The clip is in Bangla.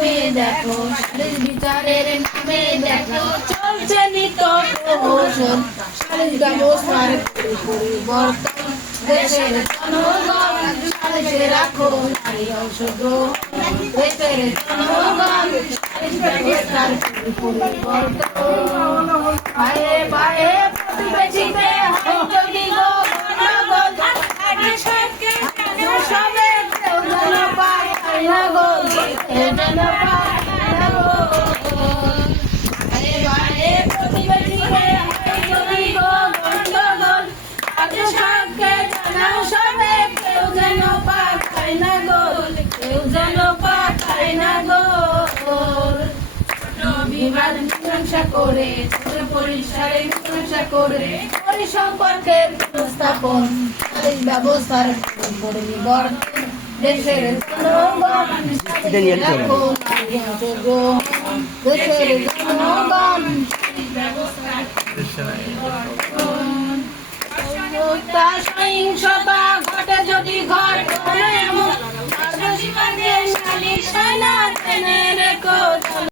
নামে দেখো, সালিশ বিচারের নামে দেখো চলছে নিত্য প্রহসন। সালিশ ব্যবস্থার পরিবর্তন, দেশের জনগণ সালিশে রাখো নারী অংশগ্রহণ। দেশের জনগণ সালিশ ব্যবস্থার পরিবর্তন। পায়ে পায়ে প্রতিবেশীতে হয় যদি গো গণ্ডগোল, সবে কেউ যেন পায় না গো, কেউ যেন পায় না গো। পায়ে পায়ে প্রতিবেশীতে হয় যদি গো গণ্ডগোল, সবকে জানাও সবে কেউ যেন পায় না গো, কেউ যেন পায় না গো। বিবাদ মীমাংসা করে, পরিসরে মীমাংসা করে, পরিসম্পর্কের স্থাপন, সালিশ ব্যবস্থার পরিবর্তন। দেশের জনগণ সালিশে রাখো নারী অংশগ্রহণ। দেশের জনগণ সালিশ ব্যবস্থার পরিবর্তন। হত্যা সহিংসতা ঘটে যদি ঘটে এমন, সালিশ হয় না টেনে